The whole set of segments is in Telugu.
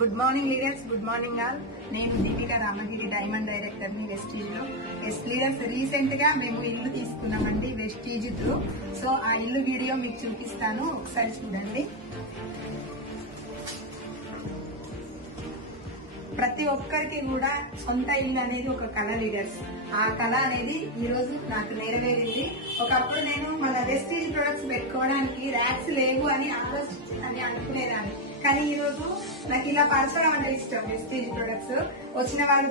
Good morning leaders, good morning all. నేను దీపికా రామగిరి, డైమండ్ డైరెక్టర్ ని వెస్టీజ్ లో. లీడర్స్, రీసెంట్ గా మేము ఇల్లు తీసుకున్నామండి వెస్టీజ్ త్రూ. సో ఆ ఇల్లు వీడియో మీకు చూపిస్తాను, ఒకసారి చూడండి. ప్రతి ఒక్కరికి కూడా సొంత ఇల్లు అనేది ఒక కళ లీడర్స్. ఆ కళ అనేది ఈ రోజు నాకు నెరవేరింది. ఒకప్పుడు నేను మన వెస్టీజ్ ప్రొడక్ట్స్ పెట్టుకోవడానికి ర్యాక్స్ లేవు అని అనుకునేదాన్ని. కానీ ఈ రోజు నాకు ఇలా పరచడం అంటే ఇష్టం. వెస్టీజ్ ప్రొడక్ట్స్ వచ్చిన వాళ్ళు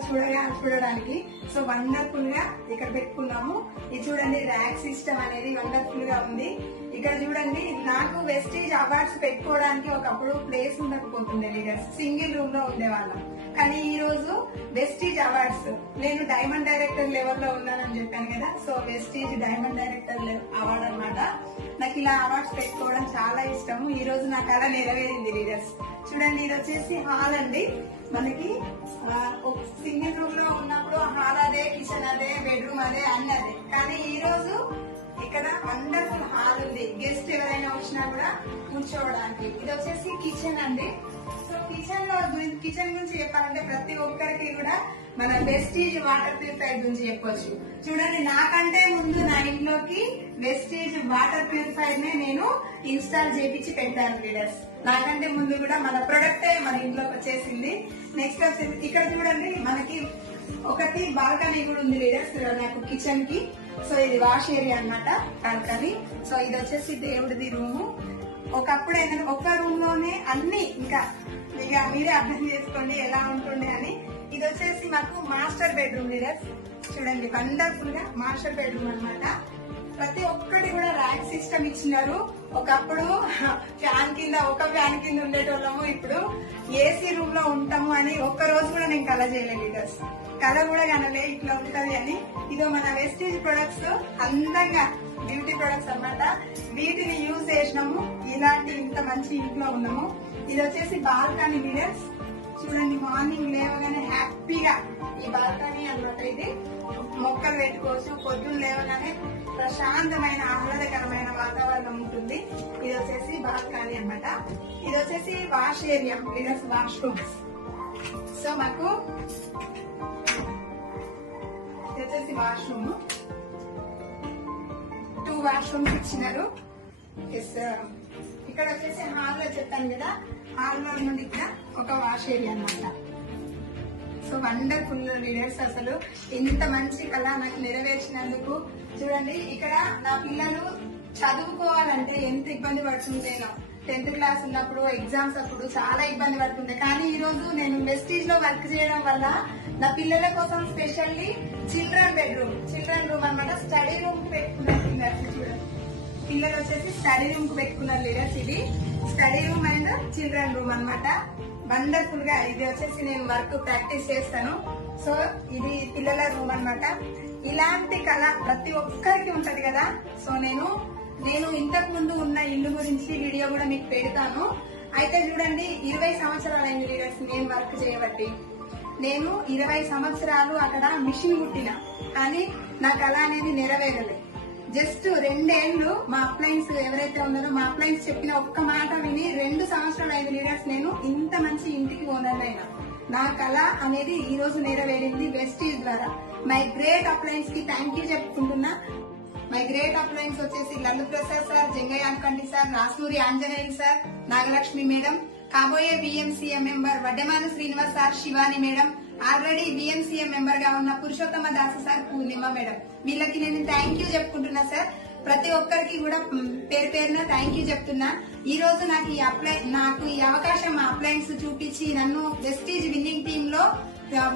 చూడడానికి సో వండర్ఫుల్ గా ఇక్కడ పెట్టుకున్నాము. ఇది చూడండి, ర్యాక్ సిస్టమ్ అనేది వండర్ఫుల్ గా ఉంది. ఇక్కడ చూడండి, నాకు వెస్టీజ్ అవార్డ్స్ పెట్టుకోవడానికి ఒకప్పుడు ప్లేస్ ఉండకపోతుండే లీడర్స్, సింగిల్ రూమ్ లో ఉండేవాళ్ళం. కానీ ఈ రోజు వెస్టీజ్ అవార్డ్స్, నేను డైమండ్ డైరెక్టర్ లెవెల్లో ఉన్నానని చెప్పాను కదా, so Vestige diamond director award అన్నమాట. నాకు ఇలా అవార్డ్స్ పెట్టుకోవడం చాలా ఇష్టము. ఈ రోజు నాకు అలా నెరవేరింది లీడర్స్. చూడండి, ఇది వచ్చేసి హాల్ అండి. మనకి సింగిల్ రూమ్ లో ఉన్నప్పుడు హాల్ అదే, కిచెన్ అదే, బెడ్రూమ్ అదే, అన్ని అదే. కానీ ఈ రోజు ఇక్కడ వండర్ఫుల్ హాల్ ఉంది. గెస్ట్ ఎవరైనా వచ్చినా కూడా కూర్చోవడానికి. ఇది వచ్చేసి కిచెన్ అండి. సో కిచెన్ గురించి చెప్పాలంటే ప్రతి ఒక్కరికి కూడా మన వెస్టీజ్ వాటర్ ప్యూరిఫైర్ గురించి చెప్పొచ్చు. చూడండి, నాకంటే ముందు నా ఇంట్లోకి వెస్టీజ్ వాటర్ ప్యూరిఫైర్ నే నేను ఇన్స్టాల్ చేపించి పెట్టాను లీడర్స్. నాకంటే ముందు కూడా మన ప్రొడక్టే మన ఇంట్లోకి వచ్చేసింది. నెక్స్ట్ వచ్చేసి ఇక్కడ చూడండి, మనకి ఒకటి బాల్కనీ కూడా ఉంది లీడర్స్ నాకు కిచెన్ కి. సో ఇది వాష్ ఏరియా అన్నమాట, బాల్కనీ. సో ఇది వచ్చేసి దేవుడిది రూము. ఒకప్పుడు ఏంటంటే ఒక్క రూమ్ లోనే అన్ని, ఇంకా మీరే అర్థం చేసుకోండి ఎలా ఉంటుండే అని. ఇది వచ్చేసి మాకు మాస్టర్ బెడ్రూమ్ లీడర్స్. చూడండి, వండర్ఫుల్ గా మాస్టర్ బెడ్రూమ్ అన్నమాట. ప్రతి ఒక్కటి కూడా ర్యాక్ సిస్టమ్ ఇచ్చినారు. ఒకప్పుడు ఒక ఫ్యాన్ కింద ఉండేటోళ్ళము, ఇప్పుడు ఏసీ రూమ్ లో ఉంటాము అని ఒక్క రోజు కూడా నేను కళ చేయలేదు లీడర్స్. కళ కూడా కనలే ఇట్లా ఉంటది అని. ఇదో మన వెస్టీజ్ ప్రొడక్ట్స్, అందంగా బ్యూటీ ప్రొడక్ట్స్ అన్నమాట. వీటిని యూజ్ చేసినాము, ఇలాంటి ఇంత మంచి ఇంట్లో ఉన్నాము. ఇది వచ్చేసి బాల్కనీ లీడర్స్. చూడండి, మార్నింగ్ లేవగానే హ్యాపీగా ఈ బాల్కనీ అన్నమాట. ఇది మొక్కలు పెట్టుకోవచ్చు. పొద్దున్న లేవగానే ప్రశాంతమైన ఆహ్లాదకరమైన వాతావరణం ఉంటుంది. ఇది వచ్చేసి బాల్కనీ అన్నమాట. ఇది వచ్చేసి wash area leaders, washrooms. So మాకు ఇది వచ్చేసి వాష్రూమ్, 2 వాష్రూమ్స్ ఇచ్చినారు. ఇక్కడ వచ్చేసి హాల్ లో చెప్పాను కదా, హాల్ లో నుండి ఇక్కడ ఒక వాష్ ఏరియా అన్నమాట. సో వండర్ఫుల్ లీడర్స్, అసలు ఇంత మంచి కళ నాకు నెరవేర్చినందుకు. చూడండి, ఇక్కడ నా పిల్లలు చదువుకోవాలంటే ఎంత ఇబ్బంది పడుతుంటేనో. 10th క్లాస్ ఉన్నప్పుడు, ఎగ్జామ్స్ అప్పుడు చాలా ఇబ్బంది పడుతుండే. కానీ ఈ రోజు నేను వెస్టీజ్ లో వర్క్ చేయడం వల్ల నా పిల్లల కోసం స్పెషల్లీ చిల్డ్రన్ రూమ్ అన్నమాట, స్టడీ రూమ్ కి పెట్టుకున్నారు లీడర్స్. చూడండి, పిల్లలు వచ్చేసి స్టడీ రూమ్ కు పెట్టుకున్నారు లీడర్స్. ఇది study room and children room అన్నమాట. వండర్ఫుల్ గా ఇది వచ్చేసి నేను వర్క్ ప్రాక్టీస్ చేస్తాను. సో ఇది పిల్లల రూమ్ అన్నమాట. ఇలాంటి కళ ప్రతి ఒక్కరికి ఉంటది కదా. సో నేను ఇంతకు ముందు ఉన్న ఇల్లు గురించి వీడియో కూడా మీకు పెడతాను. అయితే చూడండి, 20 సంవత్సరాలు అయింది లీడర్స్ నేను వర్క్ చేయబట్టి. నేను 20 సంవత్సరాలు అక్కడ మిషన్ కుట్టిన, కానీ నా కళ అనేది నెరవేరలేదు. జస్ట్ 2 ఏళ్లు మా అప్లయన్స్ ఎవరైతే ఉన్నారో, మా అప్లయన్స్ చెప్పిన ఒక్క మాట విని 2 సంవత్సరాలు అయింది లీడర్స్ నేను ఇంత మంచి ఇంటికి ఓనర్ అయినా. నా కళ అనేది ఈ రోజు నెరవేరింది వెస్టీజ్ ద్వారా. మై గ్రేట్ అప్లయన్స్ కి థ్యాంక్ యూ చెప్పుకుంటున్నా. మై గ్రేట్ అప్లయన్స్ వచ్చేసి Lallu Prasad sir, Jangaiah Ankanti sir, Rasuri Anjaneyulu sir, Nagalakshmi madam, కాబోయే BMCM member Vaddemanu Srinivas sir, Shivani madam, already BMCM member గా ఉన్న పురుషోత్తమ దాస సార్, పూర్ణిమ మేడం. వీళ్ళకి నేను థ్యాంక్ యూ చెప్పుకుంటున్నా సార్. ప్రతి ఒక్కరికి కూడా పేరు పేరున థ్యాంక్ యూ చెప్తున్నా. ఈ రోజు నాకు ఈ అవకాశం మా అప్లయన్స్ చూపించి నన్ను వెస్టీజ్ విన్నింగ్ టీమ్ లో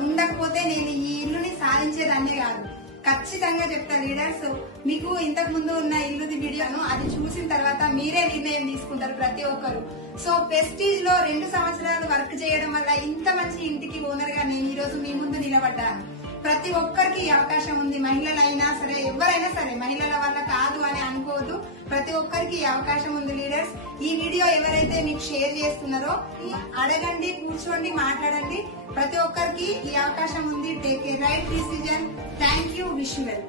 ఉండకపోతే నేను ఈ ఇల్లుని సాధించేదాన్నే కాదు. ఖచ్చితంగా చెప్తా లీడర్స్, మీకు ఇంతకు ముందు ఉన్న ఇల్లుది వీడియోను అది చూసిన తర్వాత మీరే నిర్ణయం తీసుకుంటారు ప్రతి ఒక్కరు. సో వెస్టీజ్ లో 2 సంవత్సరాలు వర్క్ చేయడం వల్ల ఇంత మంచి ఇంటికి ఓనర్ గా నేను ఈ రోజు మీ ముందు నిలబడ్డాను. ప్రతి ఒక్కరికి ఈ అవకాశం ఉంది. మహిళలైనా సరే, ఎవరైనా సరే, మహిళల వల్ల కాదు అని అనుకోవద్దు. ప్రతి ఒక్కరికి ఈ అవకాశం ఉంది లీడర్స్. ఈ వీడియో ఎవరైతే మీకు షేర్ చేస్తున్నారో అడగండి, కూర్చోండి, మాట్లాడండి. ప్రతి ఒక్కరికి ఈ అవకాశం ఉంది. Take a right decision. Thank you. Wish you well.